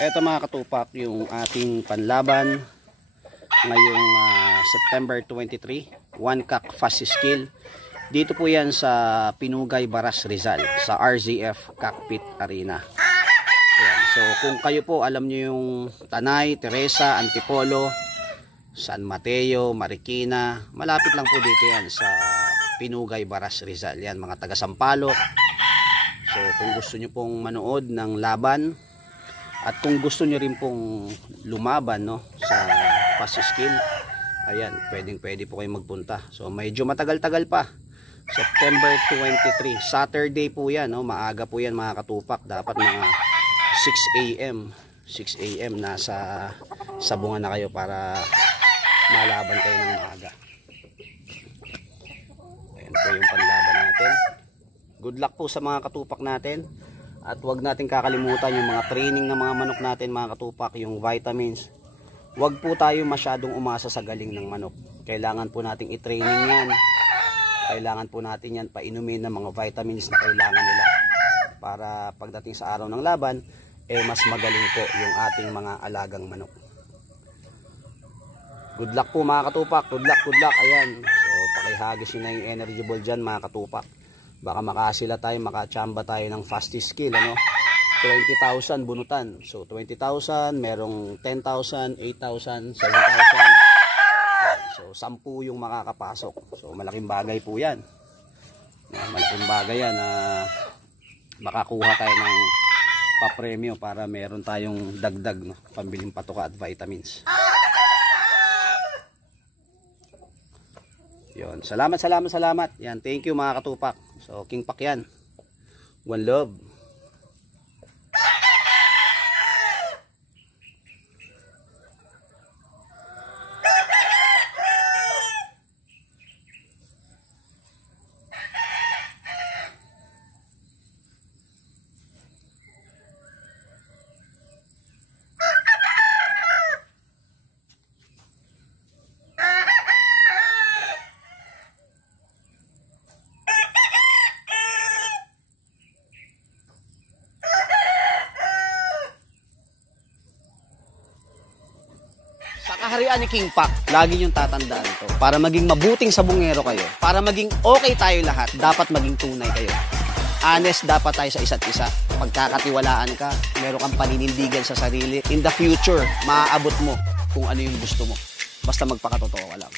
Eto mga katupak, yung ating panlaban ngayong September 23, 1 fast skill. Dito po yan sa Pinugay, Baras, Rizal, sa RZF Cockpit Arena. Ayan. So kung kayo po alam nyo yung Tanay, Teresa, Antipolo, San Mateo, Marikina, malapit lang po dito yan sa Pinugay, Baras, Rizal. Yan, mga taga Sampaloc. So kung gusto nyo pong manood ng laban, at kung gusto nyo rin pong lumaban, no, sa fast skill, ayan, pwede po kayo magpunta. So medyo matagal-tagal pa. September 23, Saturday po yan, no? Maaga po yan mga katupak. Dapat mga 6 AM nasa sabungan na kayo para malaban kayo ng maaga. Ayan po yung panlaban natin. Good luck po sa mga katupak natin. At huwag natin kakalimutan yung mga training ng mga manok natin mga katupak, yung vitamins. Huwag po tayo masyadong umasa sa galing ng manok. Kailangan po nating i-training yan. Kailangan po natin yan painumin ng mga vitamins na kailangan nila. Para pagdating sa araw ng laban, mas magaling po yung ating mga alagang manok. Good luck po mga katupak. Good luck. Ayan. So pakihagis nyo na yung energy ball dyan mga katupak. Baka makasila tayo, makachamba tayo ng fast skill, ano? 20,000 bunutan. So 20,000, merong 10,000, 8,000, 7,000. So 10 yung makakapasok. So malaking bagay po 'yan. Malaking bagay 'yan na makakuha tayo ng papremyo para meron tayong dagdag, no, pambiling patoka at vitamins. Yon. Salamat. Yan, thank you mga katupak. So King Pak yan. One love. Kaharian ni King Pak, lagi niyong tatandaan to. Para maging mabuting sabungero kayo, para maging okay tayo lahat, dapat maging tunay kayo. Honest dapat tayo sa isa't isa. Pagkakatiwalaan ka, meron kang paninindigan sa sarili. In the future, maaabot mo kung ano yung gusto mo. Basta magpakatotoo ka lang.